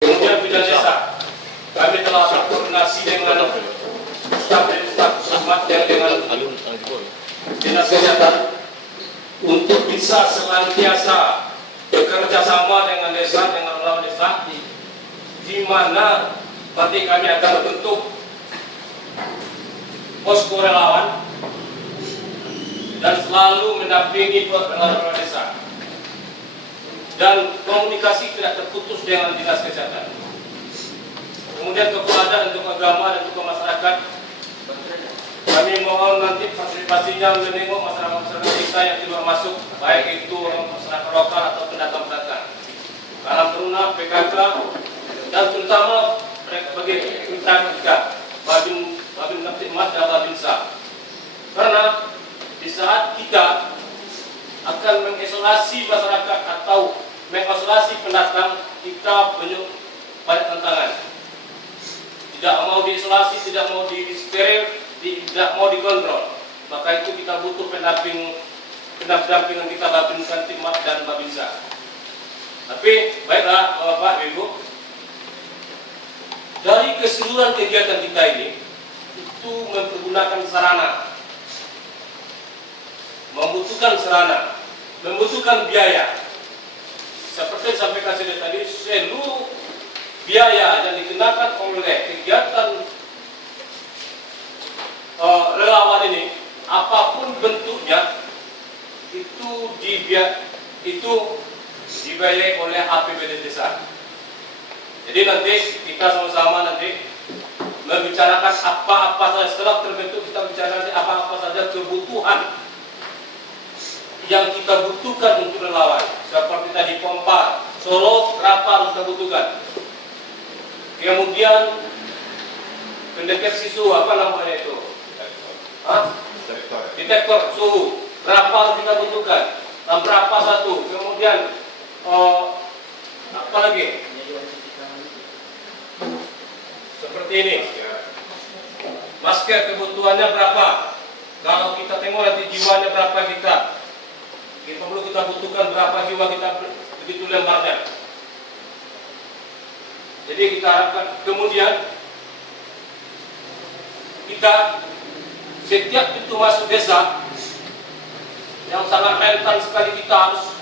Kemudian bidang desa, kami telah berkoordinasi dengan staf Puskesmas yang dengan dinas kesehatan untuk bisa senantiasa bekerja sama dengan desa, dengan relawan desa, di mana nanti kami akan membentuk posko relawan dan selalu mendampingi relawan desa. Dan komunikasi tidak terputus dengan dinas kesehatan. Kemudian kepada untuk agama dan untuk masyarakat, kami mohon nanti partisipasinya menengok masyarakat kita yang tidak masuk, baik itu masyarakat lokal atau pendatang-pendatang, Karang Taruna, PKK, dan terutama bagi kita, Babin Kamtibmas dan Babinsa. Karena di saat kita akan mengisolasi masyarakat atau mengisolasi pendatang, kita banyak tantangan. Tidak mau diisolasi, tidak mau disteril, tidak mau dikontrol. Maka itu kita butuh pendampingan kita Babin Kamtibmas dan Babinsa. Tapi baiklah Bapak Ibu, dari keseluruhan kegiatan kita ini itu mempergunakan sarana, membutuhkan biaya. Seperti disampaikan saya tadi, seluruh biaya yang dikenakan oleh kegiatan relawan ini, apapun bentuknya, itu dibiayai oleh APBD desa. Jadi nanti kita sama-sama nanti membicarakan apa-apa saja setelah terbentuk, kita bicarakan apa-apa saja kebutuhan yang kita butuhkan untuk relawan. Seperti tadi pompa, Solo berapa kita butuhkan. Kemudian pendeteksi suhu, apa namanya itu? Detektor suhu, berapa kita butuhkan? Dan berapa satu? Kemudian apa lagi? Seperti ini. Masker kebutuhannya berapa? Kalau kita tengok nanti jiwanya berapa kita perlu kita butuhkan berapa jiwa kita begitu lembarnya. Jadi kita harapkan kemudian kita setiap pintu masuk desa yang sangat rentan sekali kita harus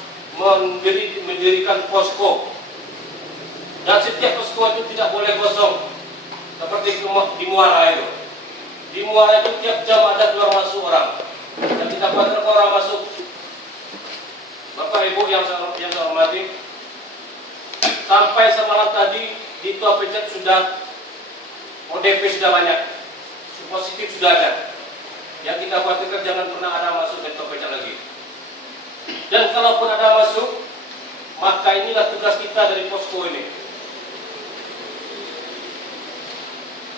mendirikan posko, dan setiap posko itu tidak boleh kosong seperti di Muara itu. Di Muara itu tiap jam ada keluar masuk orang, dan kita khawatir orang masuk. Bapak Ibu yang saya hormati, sampai semalam tadi di Tua Pejat sudah ODP sudah banyak, positif sudah ada. Yang kita khawatirkan jangan pernah ada masuk di Tua Pejat lagi. Dan kalaupun ada masuk, maka inilah tugas kita dari posko ini.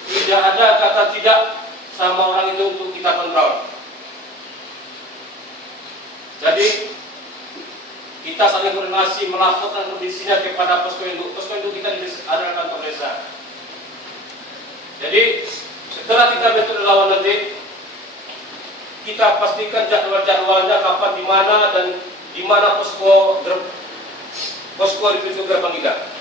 Tidak ada kata tidak sama orang itu untuk kita kontrol. Jadi kita saling koordinasi melaporkan kondisinya kepada posko induk. Posko induk kita adalah kantor desa. Jadi setelah kita bentuk relawan nanti, kita pastikan jadwal-jadwalnya kapan, di mana, dan di mana posko di pintu gerbang kita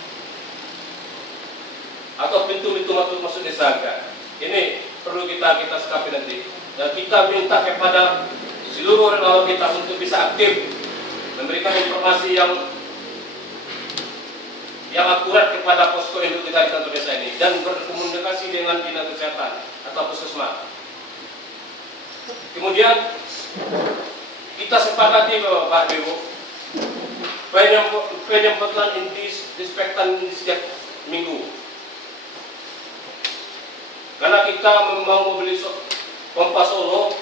atau pintu-pintu masuk desa kita. Ini perlu kita sikapi nanti. Dan kita minta kepada seluruh relawan kita untuk bisa aktif memberikan informasi yang akurat kepada posko induk kita di kantor desa ini, dan berkomunikasi dengan dinas kesehatan atau puskesmas. Kemudian kita sepakati Bapak Ibu, penyemprotan disinfektan di setiap minggu. Karena kita mau membeli pompa Solo,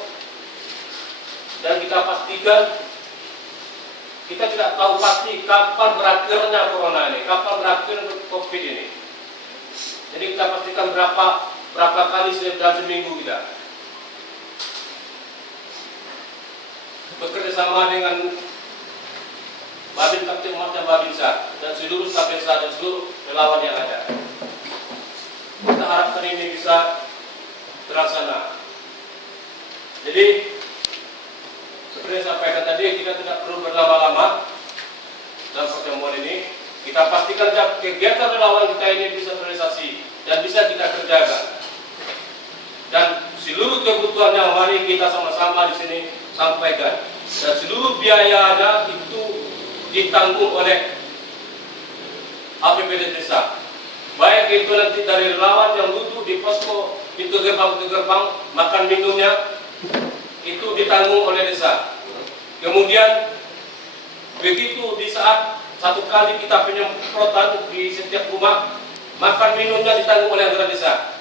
dan kita pastikan kita tidak tahu pasti kapan berakhirnya corona ini, kapan berakhir COVID ini. Jadi kita pastikan berapa kali dalam seminggu kita bekerja sama dengan Babin Kamtibmas dan Babinsa dan seluruh staf desa dan seluruh relawan yang ada. Kita harapkan ini bisa terlaksana. Jadi seperti yang saya sampaikan tadi, kita tidak perlu berlama-lama dalam pertemuan ini. Kita pastikan kegiatan relawan kita ini bisa terrealisasi dan bisa kita kerjakan. Dan seluruh kebutuhannya mari kita sama-sama di sini sampaikan. Dan seluruh biaya ada itu ditanggung oleh APBD desa. Baik itu nanti dari relawan yang duduk di posko pintu gerbang, makan minumnya itu ditanggung oleh desa. Kemudian begitu di saat satu kali kita penyemprotan di setiap rumah, makan minumnya ditanggung oleh anggaran desa.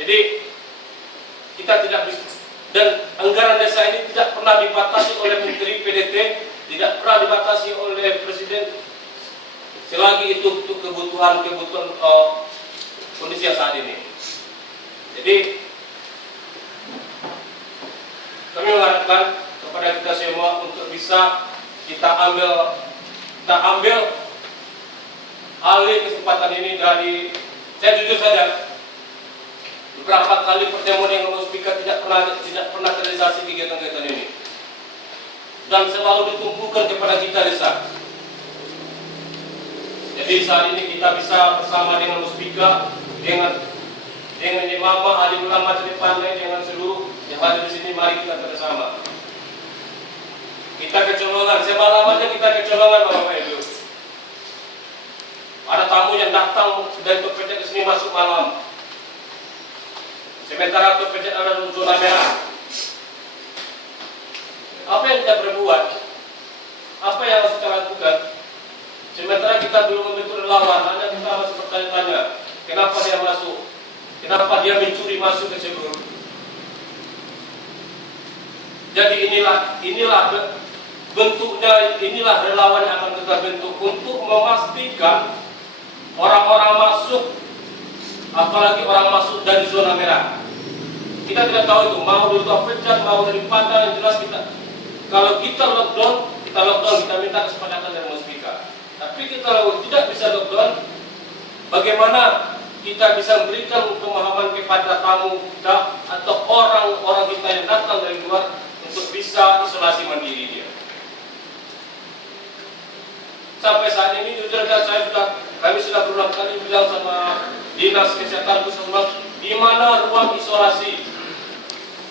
Jadi kita tidak bisa, dan anggaran desa ini tidak pernah dibatasi oleh Menteri PDT, tidak pernah dibatasi oleh Presiden selagi itu untuk kebutuhan kondisi yang saat ini. Jadi kami mengharapkan kepada kita semua untuk bisa kita ambil alih kesempatan ini dari, saya jujur saja, beberapa kali pertemuan dengan Muspika tidak pernah terrealisasi kegiatan-kegiatan ini, dan selalu ditumpukan kepada kita desa. Jadi saat ini kita bisa bersama dengan Muspika, dengan Imamah, ahli ulama di pandai, dengan seluruh yang ada di sini, mari kita bersama. Kita kecolongan, semalam aja kita kecolongan Bapak Ibu. Ada tamu yang datang dari Topecet ke sini masuk malam. Sementara Topecet ada di zona merah. Apa yang kita berbuat? Apa yang harus kita lakukan? Sementara kita belum membentuk relawan, hanya kita masih bertanya-tanya, kenapa dia masuk? Kenapa dia mencuri masuk ke sebelum? Jadi inilah bentuknya, inilah relawan yang akan kita bentuk untuk memastikan orang-orang masuk, apalagi orang masuk dari zona merah. Kita tidak tahu itu, mau dari Topecet, mau dari Padang, yang jelas kita. Kalau kita lockdown, kita minta kesepakatan dari Muspika. Tapi kita tidak bisa lockdown, bagaimana kita bisa memberikan pemahaman kepada tamu kita atau orang-orang kita yang datang dari luar untuk bisa isolasi mandiri dia. Sampai saat ini jujur kami sudah berulang kali bilang sama Dinas Kesehatan Puskesmas, di mana ruang isolasi